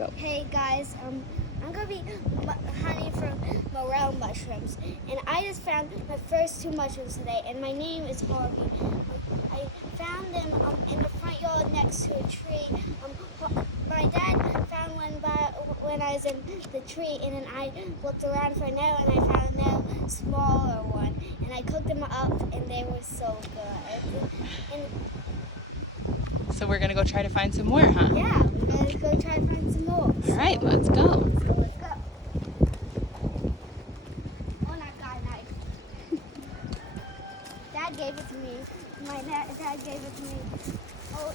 Go. Hey guys, I'm gonna be hunting for morel mushrooms, and I just found my first 2 mushrooms today, and my name is Harvey. I found them in the front yard next to a tree. My dad found one when I was in the tree, and then I looked around for another, and I found another smaller one, and I cooked them up, and they were so good. And So we're gonna go try to find some more, huh? yeah, we're gonna go try to find some more. All right, let's go. So let's go. Oh, not got a knife. Dad gave it to me. My dad gave it to me. Oh,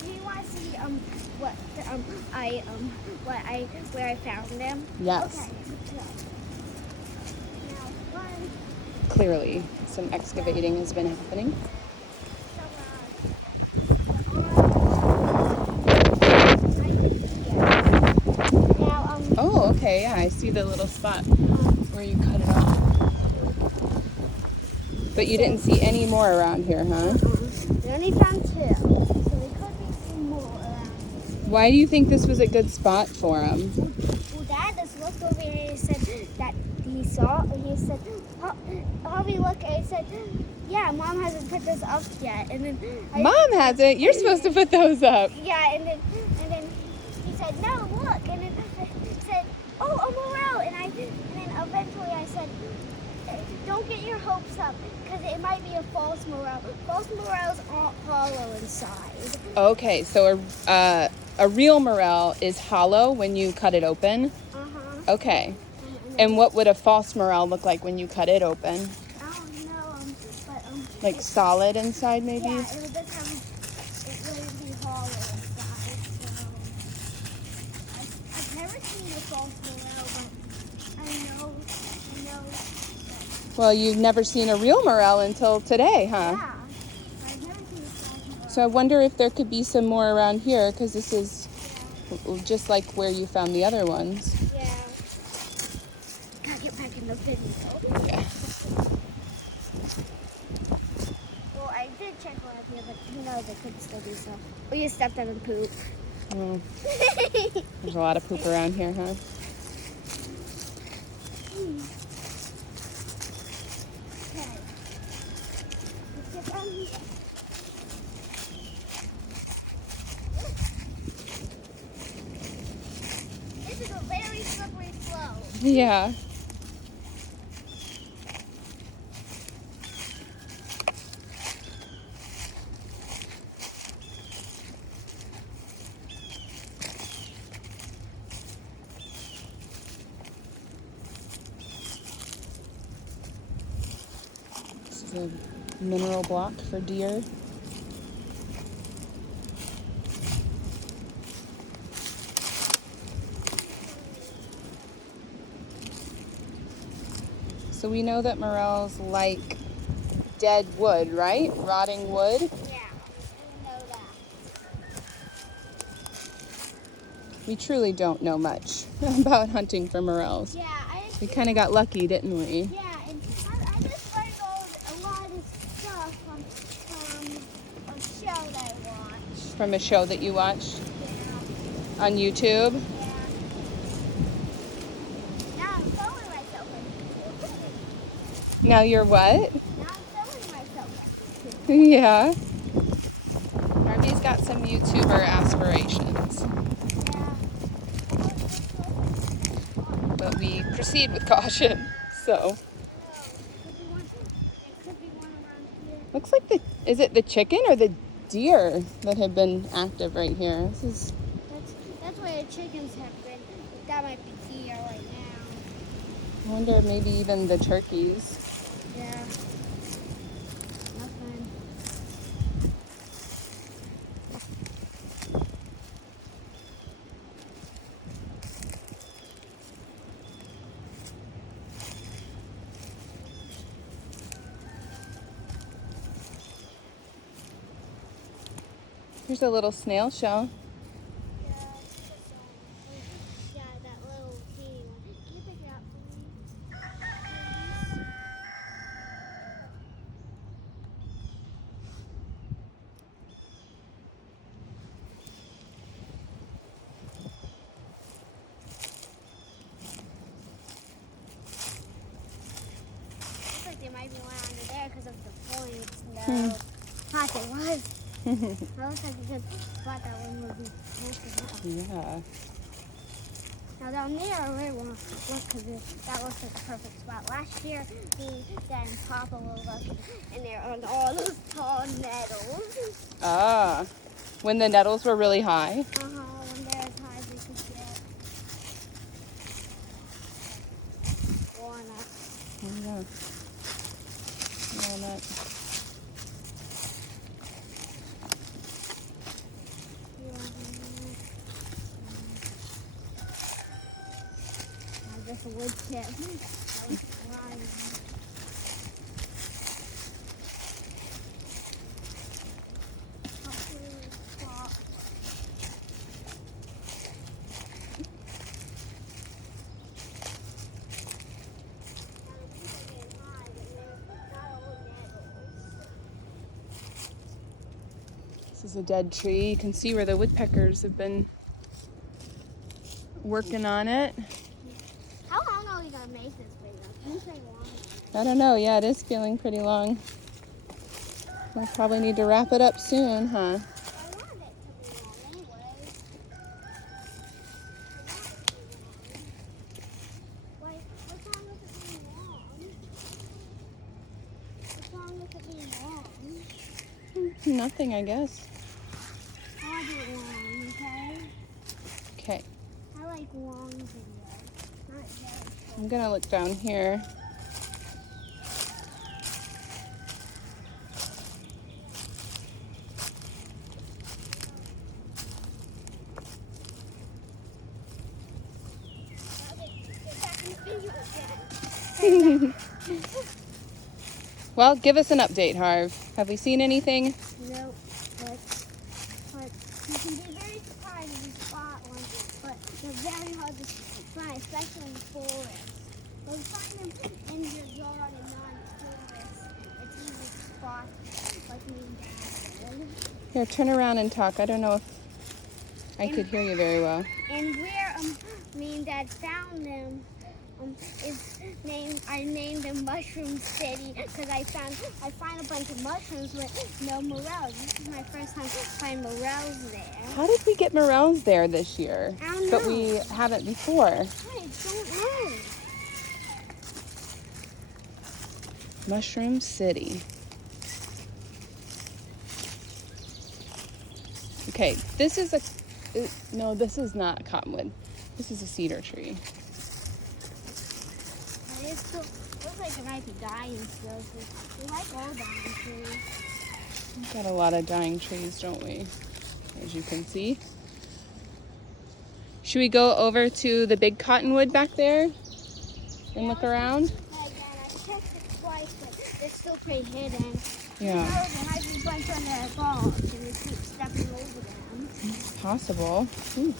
do you want to see where I found them? Yes. Okay. So, now one. Clearly, some excavating has been happening. Oh, okay, yeah, I see the little spot where you cut it off. But you didn't see any more around here, huh? We only found 2, so there could be some more around here. Why do you think this was a good spot for them? Well, Dad just looked over here and he said that he saw, and he said, Harvey, look, and he said, yeah, Mom hasn't put this up yet. And then Mom hasn't? You're supposed to put those up. Yeah, and then he said, no, look, and then I said, oh, a morel, and then eventually I said, don't get your hopes up, because it might be a false morel. False morels aren't hollow inside. Okay, so a real morel is hollow when you cut it open? Uh-huh. Okay. And what would a false morel look like when you cut it open? I don't know, but like solid inside, maybe? Yeah, it would just it would be hollow inside. So I've never seen a false morel, but I know. Well, you've never seen a real morel until today, huh? Yeah, I've never seen a false morel. So I wonder if there could be some more around here, because this is just like where you found the other ones. Yeah. Gotta get back in the video. Yeah. Well, I did check around here, but who knows, there could still be some. Oh, you stepped on poop. Oh, there's a lot of poop around here, huh? Okay. Let's get down here. This is a very slippery slope. Yeah. This is a mineral block for deer. So we know that morels like dead wood, right? Rotting wood. Yeah, I know that. We truly don't know much about hunting for morels. Yeah, We kind of got lucky, didn't we? Yeah, and I just learned a lot of stuff from a show that I watched. From a show that you watched Yeah. on YouTube. Yeah. Now I'm filming myself. Now you're what? Now I'm filming myself. Yeah. Harvey's got some YouTuber aspirations, Yeah. but we proceed with caution. So, looks like is it the chicken or the deer that have been active right here? That's where the chickens have been. That might be deer right now. I wonder maybe even the turkeys. Yeah. Nothing. Here's a little snail shell. Yeah, that little teeny one. Can you pick it up for me? hot it was. That looks like a good spot that one would be working out. Yeah. Now down there, I really want to look because that looks like a perfect spot. Last year, me, Dad, and Papa were looking, and they're on all those tall nettles. Ah. When the nettles were really high? When they're as high as they could get. Walnut. Yeah. Walnut. Just a wood chip. That was flying. This is a dead tree. You can see where the woodpeckers have been working on it. How long are we going to make this video? Can you say long? I don't know. Yeah, it is feeling pretty long. We'll probably need to wrap it up soon, huh? I wanted it to be long anyway. Wait, what's wrong with it being long? What's wrong with it being long? Nothing, I guess. I'll do it long, okay? Okay. I like long videos. Not very I'm gonna look down here. Well, give us an update, Harv. Have we seen anything? Nope, but you can be very surprised if you spot one, but they're very hard to find, especially in the forest. But you find them in your yard and not in the forest. It's easy to spot, like me and Dad did. Here, turn around and talk. I don't know if I could hear you very well. And where me and Dad found them I named them Mushroom City because I find a bunch of mushrooms with no morels. This is my first time finding morels there. How did we get morels there this year? I don't know. But we haven't before. I don't know. Mushroom City. Okay, this is no, this is not cottonwood. This is a cedar tree. It still looks like it might be dying still. So we like all dying trees. We've got a lot of dying trees, don't we? As you can see. Should we go over to the big cottonwood back there and look around? Again, I checked it twice, but they're still pretty hidden. Yeah. There might be a bunch on their bones, and we keep stepping over them. It's possible. Ooh.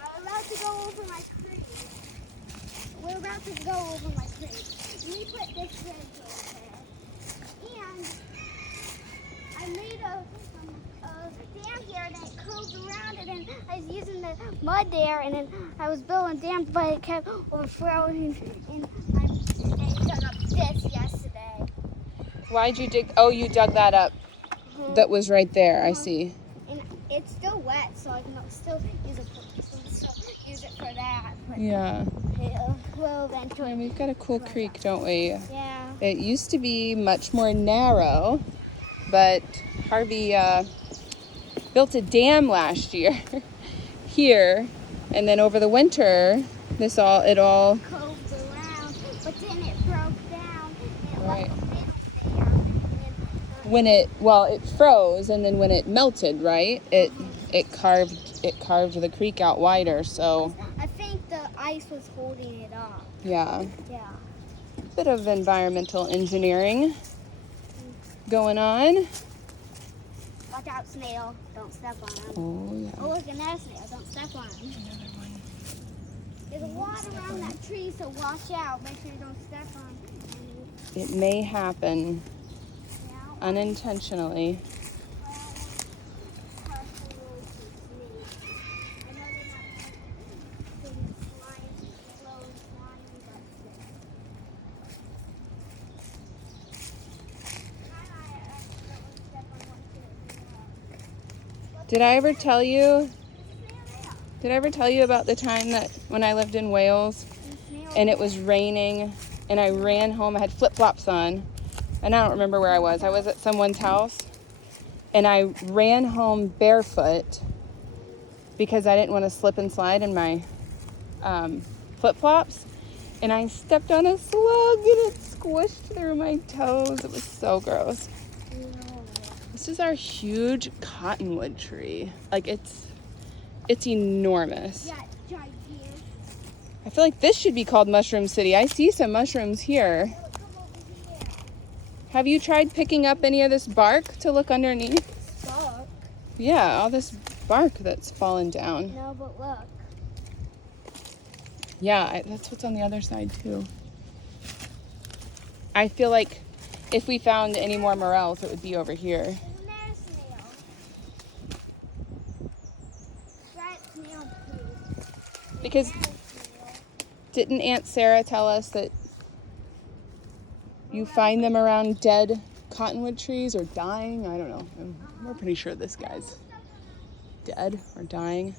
I'm about to go over my tree. We're about to go over my tree. We put this bridge over there. And I made a dam here, and it curled around it, and I was using the mud there, and then I was building a dam, but it kept overflowing, and I dug up this yesterday. Why'd you dig? Oh, you dug that up. That was right there. I see. And it's still wet, so I can still use it for that. But Yeah. it will eventually. And we've got a cool creek, don't we? Yeah. It used to be much more narrow, but Harvey built a dam last year here, and then over the winter, it all Coved around, but then it broke down and it Right. left the middle there. And then, it froze, and then when it melted, right, it carved the creek out wider. So I think the ice was holding it up. yeah, Yeah. bit of environmental engineering going on. Watch out, snail. Don't step on him. Oh yeah. Oh, look, another snail. Don't step on him. Another one. There's a lot around that tree, so watch out. Make sure you don't step on any. It may happen Yeah. unintentionally. Did I ever tell you? Did I ever tell you about the time that when I lived in Wales and it was raining and I ran home? I had flip-flops on and I don't remember where I was. I was at someone's house and I ran home barefoot because I didn't want to slip and slide in my flip-flops. And I stepped on a slug and it squished through my toes. It was so gross. This is our huge cottonwood tree. Like it's enormous. Yeah, it's gigantic. I feel like this should be called Mushroom City. I see some mushrooms here. Come over here. Have you tried picking up any of this bark to look underneath? Bark? Yeah, all this bark that's fallen down. No, but look. Yeah, that's what's on the other side too. I feel like if we found any more morels, it would be over here. Isn't there a snail? That snail, please. Because There's a snail. didn't Aunt Sarah tell us that you find them around dead cottonwood trees or dying? I don't know. We're pretty sure this guy's dead or dying.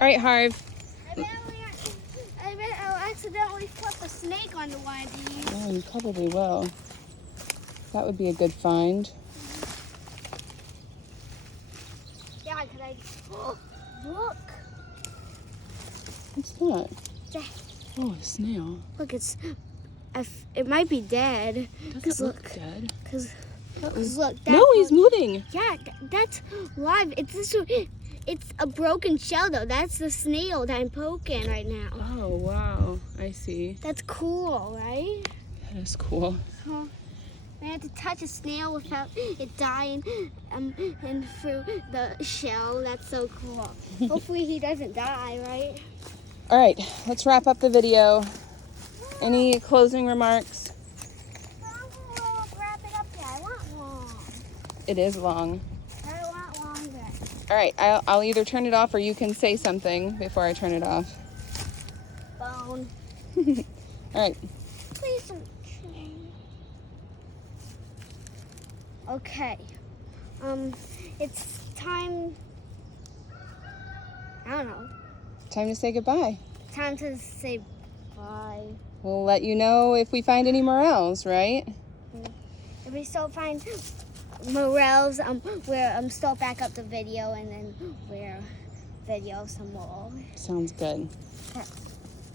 All right, Harv. I bet I'll accidentally flip a snake onto one of these. Oh, you probably will. That would be a good find. Yeah, because I... Oh, look. What's that? That. Oh, a snail. Look, it might be dead. Doesn't look dead. Because look. That No, he's moving. Yeah, that's live. It's a broken shell, though. That's the snail that I'm poking right now. Oh, wow. I see. That's cool, right? That is cool. Huh. I have to touch a snail without it dying and through the shell. That's so cool. Hopefully he doesn't die, right? All right, let's wrap up the video. Any closing remarks? Wrap it up there. I want long. It is long. I want longer. All right, I'll either turn it off or you can say something before I turn it off. Bone. All right. Please don't change. Okay. It's time. I don't know. Time to say goodbye. Time to say bye. We'll let you know if we find any morels, right? If we still find morels, we'll still back up the video and then we'll video some more. Sounds good. Okay.